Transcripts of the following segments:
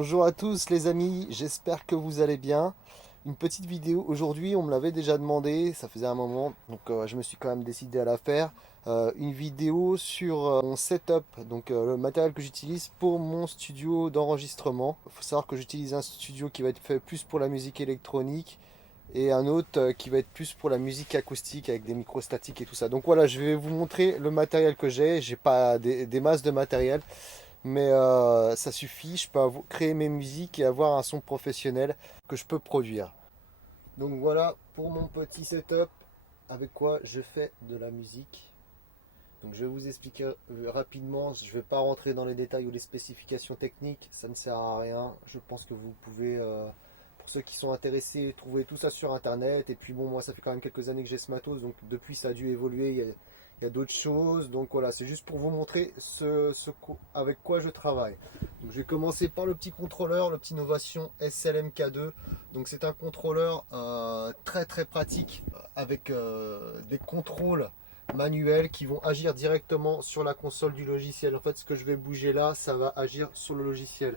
Bonjour à tous les amis, j'espère que vous allez bien. Une petite vidéo aujourd'hui, on me l'avait déjà demandé, ça faisait un moment, donc je me suis quand même décidé à la faire. Une vidéo sur mon setup, donc le matériel que j'utilise pour mon studio d'enregistrement. Il faut savoir que j'utilise un studio qui va être fait plus pour la musique électronique et un autre qui va être plus pour la musique acoustique avec des micros statiques et tout ça. Donc voilà, je vais vous montrer le matériel que j'ai pas des masses de matériel. Mais ça suffit, je peux créer mes musiques et avoir un son professionnel que je peux produire. Donc voilà pour mon petit setup avec quoi je fais de la musique. Donc je vais vous expliquer rapidement, je ne vais pas rentrer dans les détails ou les spécifications techniques, ça ne sert à rien. Je pense que vous pouvez, pour ceux qui sont intéressés, trouver tout ça sur internet. Et puis bon, moi ça fait quand même quelques années que j'ai ce matos, donc depuis ça a dû évoluer, il y a d'autres choses. Donc voilà, c'est juste pour vous montrer avec quoi je travaille. Donc je vais commencer par le petit contrôleur, le petit Novation SLMK2. Donc c'est un contrôleur très très pratique avec des contrôles manuels qui vont agir directement sur la console du logiciel. En fait, ce que je vais bouger là, ça va agir sur le logiciel.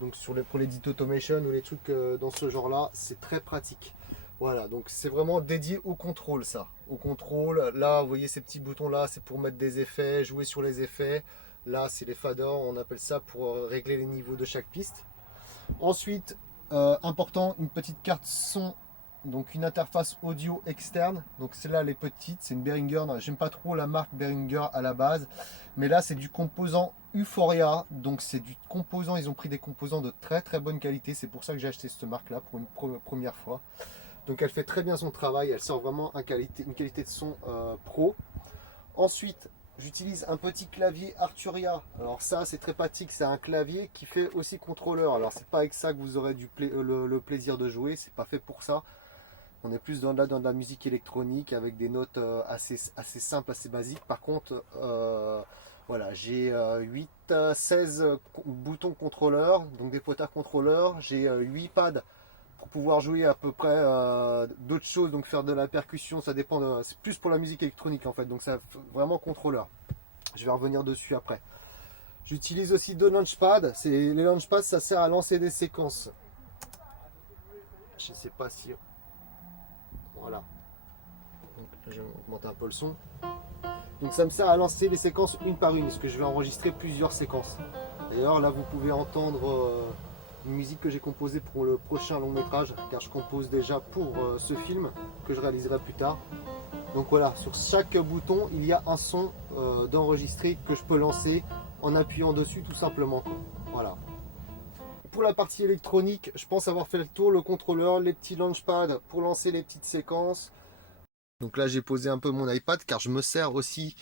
Donc pour l'edit automation ou les trucs dans ce genre là, c'est très pratique. Voilà, donc c'est vraiment dédié au contrôle ça. Au contrôle, là vous voyez ces petits boutons là, c'est pour mettre des effets, jouer sur les effets. Là c'est les faders, on appelle ça pour régler les niveaux de chaque piste. Ensuite, important, une petite carte son, donc une interface audio externe. Donc celle-là, elle est petite, c'est une Behringer. J'aime pas trop la marque Behringer à la base, mais là c'est du composant Euphoria. Donc c'est du composant, ils ont pris des composants de très très bonne qualité. C'est pour ça que j'ai acheté cette marque-là pour une première fois. Donc elle fait très bien son travail, elle sort vraiment une qualité de son pro. Ensuite, j'utilise un petit clavier Arturia. Alors ça, c'est très pratique. C'est un clavier qui fait aussi contrôleur. Alors c'est pas avec ça que vous aurez le plaisir de jouer. C'est pas fait pour ça. On est plus dans de la musique électronique avec des notes assez simples, assez basiques. Par contre, voilà, j'ai 8, 16 boutons contrôleurs, donc des potards contrôleurs. J'ai 8 pads pour pouvoir jouer à peu près d'autres choses, donc faire de la percussion, ça dépend, c'est plus pour la musique électronique en fait, donc c'est vraiment contrôleur. Je vais revenir dessus après. J'utilise aussi deux launchpads, les launchpads ça sert à lancer des séquences. Je ne sais pas si... Voilà. Donc, je vais augmenter un peu le son. Donc ça me sert à lancer les séquences une par une, parce que je vais enregistrer plusieurs séquences. D'ailleurs là vous pouvez entendre une musique que j'ai composée pour le prochain long métrage, car je compose déjà pour ce film que je réaliserai plus tard. Donc voilà, sur chaque bouton il y a un son d'enregistré que je peux lancer en appuyant dessus tout simplement. Voilà. Pour la partie électronique, je pense avoir fait le tour, le contrôleur, les petits launchpads pour lancer les petites séquences. Donc là j'ai posé un peu mon iPad car je me sers aussi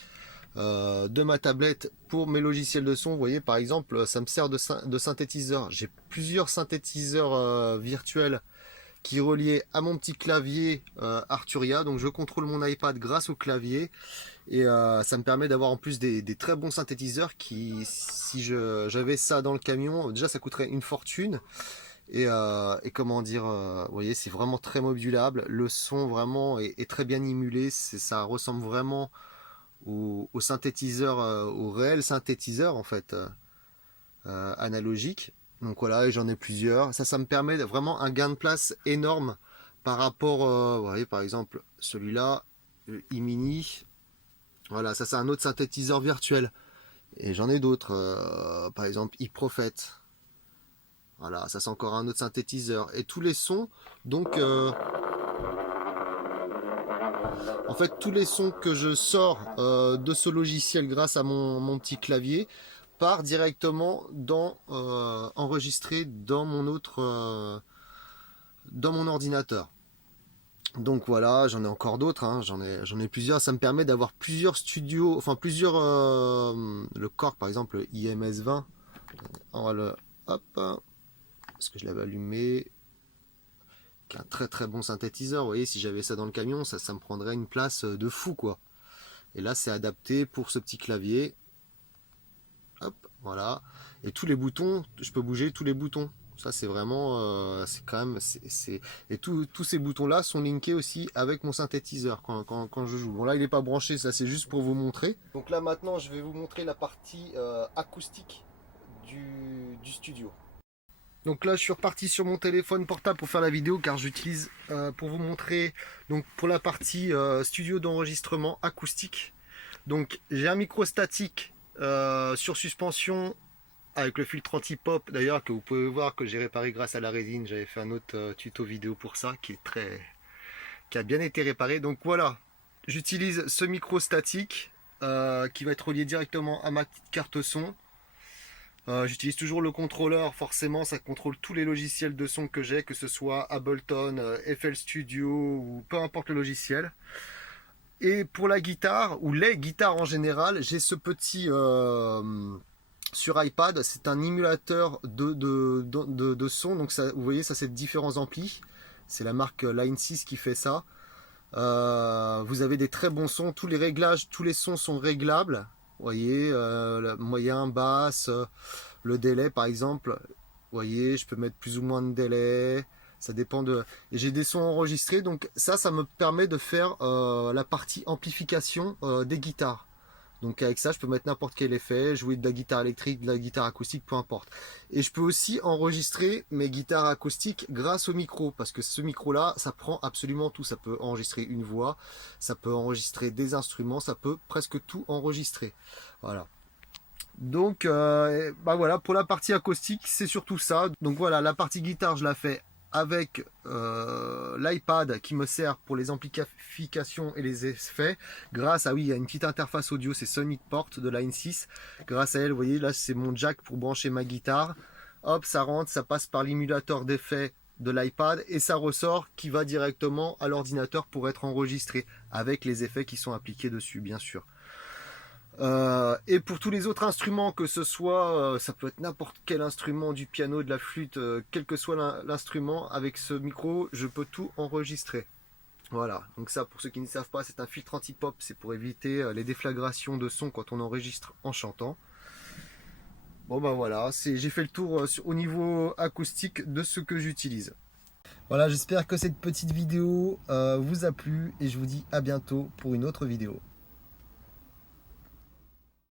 de ma tablette pour mes logiciels de son. Vous voyez par exemple ça me sert de synthétiseur. J'ai plusieurs synthétiseurs virtuels qui est relié à mon petit clavier Arturia. Donc je contrôle mon iPad grâce au clavier et ça me permet d'avoir en plus des très bons synthétiseurs qui, si j'avais ça dans le camion, déjà ça coûterait une fortune. Et comment dire, vous voyez, c'est vraiment très modulable. Le son vraiment est très bien émulé. Ça ressemble vraiment au synthétiseur, au réel synthétiseur en fait, analogique. Donc voilà, et j'en ai plusieurs. Ça me permet vraiment un gain de place énorme par rapport, vous voyez, par exemple, celui-là, le e-mini. Voilà, ça c'est un autre synthétiseur virtuel. Et j'en ai d'autres, par exemple, e-Prophet. Voilà, ça c'est encore un autre synthétiseur. Et tous les sons, donc, en fait, tous les sons que je sors de ce logiciel grâce à mon petit clavier part directement enregistré dans dans mon ordinateur. Donc voilà, j'en ai encore d'autres, hein, j'en ai plusieurs. Ça me permet d'avoir plusieurs studios, enfin plusieurs, le Korg par exemple, le IMS20. On va le, hop, parce que je l'avais allumé, qui est un très très bon synthétiseur. Vous voyez, si j'avais ça dans le camion, ça me prendrait une place de fou quoi. Et là, c'est adapté pour ce petit clavier. Hop, voilà. Et tous les boutons, je peux bouger tous les boutons. Ça, c'est vraiment, c'est quand même, et tous ces boutons-là sont linkés aussi avec mon synthétiseur quand je joue. Bon, là, il n'est pas branché, ça, c'est juste pour vous montrer. Donc là, maintenant, je vais vous montrer la partie acoustique du studio. Donc là je suis reparti sur mon téléphone portable pour faire la vidéo car j'utilise pour vous montrer donc pour la partie studio d'enregistrement acoustique. Donc j'ai un micro statique sur suspension avec le filtre anti-pop d'ailleurs que vous pouvez voir que j'ai réparé grâce à la résine. J'avais fait un autre tuto vidéo pour ça qui a bien été réparé. Donc voilà, j'utilise ce micro statique qui va être relié directement à ma petite carte son. J'utilise toujours le contrôleur, forcément ça contrôle tous les logiciels de son que j'ai, que ce soit Ableton, FL Studio ou peu importe le logiciel. Et pour la guitare, ou les guitares en général, j'ai ce petit sur iPad, c'est un émulateur de son, donc ça, vous voyez ça c'est différents amplis, c'est la marque Line 6 qui fait ça. Vous avez des très bons sons, tous les réglages, tous les sons sont réglables. Vous voyez, moyen, basse, le délai par exemple. Vous voyez, je peux mettre plus ou moins de délai. Ça dépend de... Et j'ai des sons enregistrés, donc ça me permet de faire la partie amplification des guitares. Donc avec ça, je peux mettre n'importe quel effet, jouer de la guitare électrique, de la guitare acoustique, peu importe. Et je peux aussi enregistrer mes guitares acoustiques grâce au micro, parce que ce micro-là, ça prend absolument tout. Ça peut enregistrer une voix, ça peut enregistrer des instruments, ça peut presque tout enregistrer. Voilà. Donc, bah voilà, pour la partie acoustique, c'est surtout ça. Donc voilà, la partie guitare, je la fais avec l'iPad qui me sert pour les amplifications et les effets grâce à, oui, il y a une petite interface audio, c'est Sonicport de Line 6. Grâce à elle, vous voyez, là c'est mon jack pour brancher ma guitare. Hop, ça rentre, ça passe par l'émulateur d'effets de l'iPad et ça ressort qui va directement à l'ordinateur pour être enregistré avec les effets qui sont appliqués dessus, bien sûr. Et pour tous les autres instruments, que ce soit, ça peut être n'importe quel instrument, du piano, de la flûte, quel que soit l'instrument, avec ce micro, je peux tout enregistrer. Voilà, donc ça, pour ceux qui ne savent pas, c'est un filtre anti-pop, c'est pour éviter les déflagrations de son quand on enregistre en chantant. Bon ben voilà, j'ai fait le tour au niveau acoustique de ce que j'utilise. Voilà, j'espère que cette petite vidéo vous a plu et je vous dis à bientôt pour une autre vidéo.